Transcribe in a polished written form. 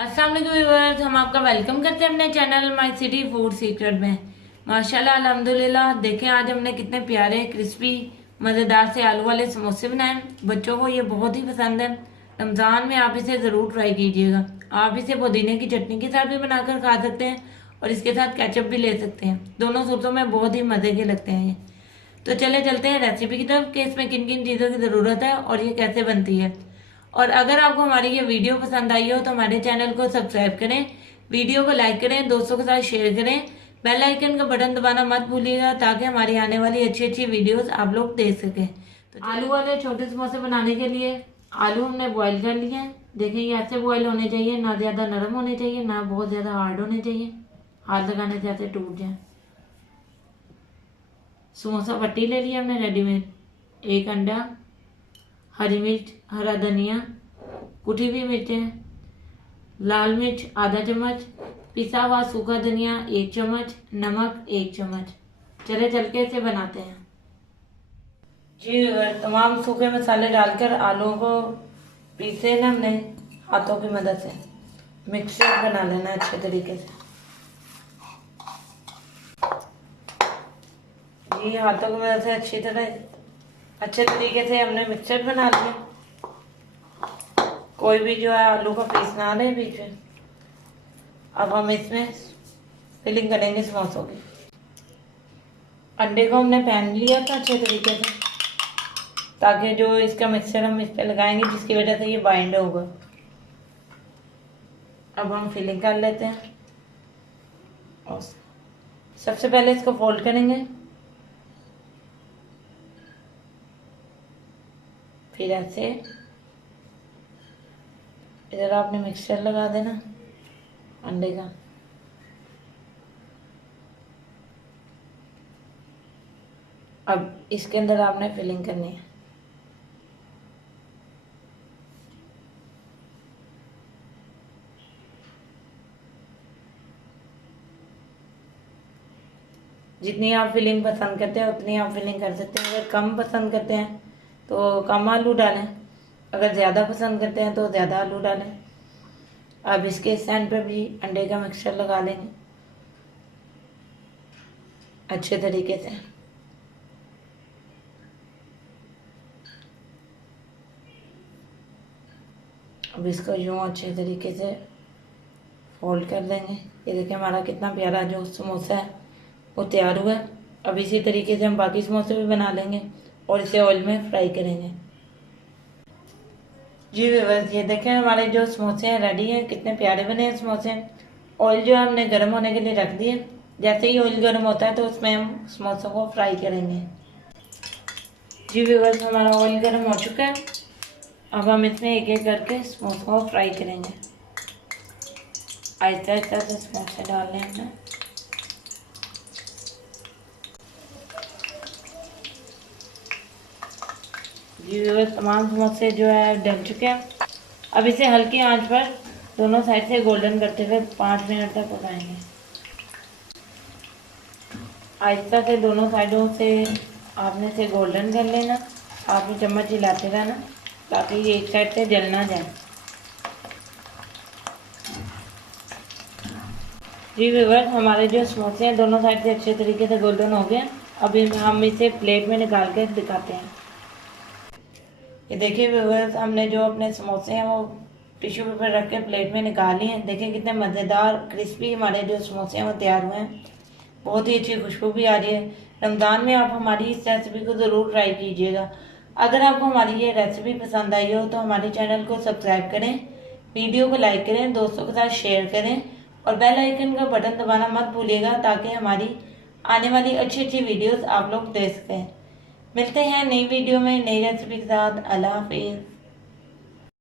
अस्सलाम वालेकुम व्यूअर्स, हम आपका वेलकम करते हैं अपने channel my city food secret में। माशाल्लाह अल्हम्दुलिल्लाह। देखें आज हमने कितने प्यारे क्रिस्पी मज़ेदार से आलू वाले समोसे बनाए। बच्चों को ये बहुत ही पसंद है। रमज़ान में आप इसे ज़रूर ट्राई कीजिएगा। आप इसे पुदीने की चटनी के साथ भी बनाकर खा सकते हैं और इसके साथ केचप भी ले सकते हैं। दोनों सूरतों में बहुत ही मज़े के लगते हैं ये। तो चले चलते हैं रेसिपी की तरफ कि इसमें किन किन चीज़ों की ज़रूरत है और ये कैसे बनती है। और अगर आपको हमारी ये वीडियो पसंद आई हो तो हमारे चैनल को सब्सक्राइब करें, वीडियो को लाइक करें, दोस्तों के साथ शेयर करें, बेल आइकन का बटन दबाना मत भूलिएगा ताकि हमारी आने वाली अच्छी अच्छी वीडियोस आप लोग देख सकें। तो आलू वाले छोटे समोसे बनाने के लिए आलू हमने बॉईल कर लिए हैं। देखिए ये ऐसे बॉईल होने चाहिए, ना ज़्यादा नरम होने चाहिए ना बहुत ज़्यादा हार्ड होने चाहिए, हाथ लगाने से ऐसे टूट जाए। समोसा पट्टी ले लिया हमने रेडीमेड, एक अंडा, हरी मिर्च, हरा धनिया, कुटी हुई मिर्चें, लाल मिर्च आधा चम्मच, पिसा हुआ सूखा धनिया 1 चम्मच, नमक 1 चम्मच। चले चल के इसे बनाते हैं। जी तमाम सूखे मसाले डालकर आलूओं को पीसे ना हमने हाथों की मदद से मिक्सचर बना लेना अच्छे तरीके से। जी हाथों की मदद से अच्छे तरीके से हमने मिक्सचर बना लिया। कोई भी जो है आलू का पीस ना ले बीच में। अब हम इसमें फिलिंग करेंगे समोसों की। अंडे को हमने पहन लिया था अच्छे तरीके से ताकि जो इसका मिक्सचर हम इस पे लगाएंगे जिसकी वजह से ये बाइंड होगा। अब हम फिलिंग कर लेते हैं और सबसे पहले इसको फोल्ड करेंगे, फिर ऐसे इधर आपने मिक्सचर लगा देना अंडे का। अब इसके अंदर आपने फिलिंग करनी है। जितनी आप फिलिंग पसंद करते हैं उतनी आप फिलिंग कर सकते हैं। अगर कम पसंद करते हैं तो कम आलू डालें, अगर ज़्यादा पसंद करते हैं तो ज़्यादा आलू डालें। अब इसके स्टैंड पे भी अंडे का मिक्सचर लगा लेंगे अच्छे तरीके से। अब इसको यूँ अच्छे तरीके से फोल्ड कर देंगे। ये देखिए हमारा कितना प्यारा जो समोसा है वो तैयार हुआ है। अब इसी तरीके से हम बाकी समोसे भी बना लेंगे और इसे ऑयल में फ्राई करेंगे। जी व्यूअर्स ये देखें हमारे जो समोसे हैं रेडी हैं, कितने प्यारे बने हैं समोसे। ऑयल जो है हमने गर्म होने के लिए रख दिए। जैसे ही ऑयल गर्म होता है तो उसमें हम समोसों को फ्राई करेंगे। जी व्यूअर्स हमारा ऑयल गर्म हो चुका है। अब हम इसमें एक एक करके समोसों को फ्राई करेंगे। आहिस्ता आहिस्ता से समोसे डालने हमने। जी व्यूअर्स तमाम समोसे जो है डल चुके हैं। अब इसे हल्की आंच पर दोनों साइड से गोल्डन करते हुए 5 मिनट तक पकाएंगे। आहिस्ता से दोनों साइडों से आपने इसे गोल्डन कर लेना। आपने चम्मच हिलाते रहना ताकि ये एक साइड से जल ना जाए। जी व्यूअर्स हमारे जो समोसे हैं दोनों साइड से अच्छे तरीके से गोल्डन हो गए। अभी हम इसे प्लेट में निकाल कर दिखाते हैं। ये देखिए व्यूअर्स हमने जो अपने समोसे हैं वो टिश्यू पेपर रख के प्लेट में निकाल लिए हैं। देखिए कितने मज़ेदार क्रिस्पी हमारे जो समोसे हैं वो तैयार हुए हैं। बहुत ही अच्छी खुशबू भी आ रही है। रमज़ान में आप हमारी इस रेसिपी को ज़रूर ट्राई कीजिएगा। अगर आपको हमारी ये रेसिपी पसंद आई हो तो हमारे चैनल को सब्सक्राइब करें, वीडियो को लाइक करें, दोस्तों के साथ शेयर करें और बेल आइकन का बटन दबाना मत भूलिएगा ताकि हमारी आने वाली अच्छी अच्छी वीडियोस आप लोग देख सकें। मिलते हैं नई वीडियो में नई रेसिपी के साथ। अल्लाह हाफिज़।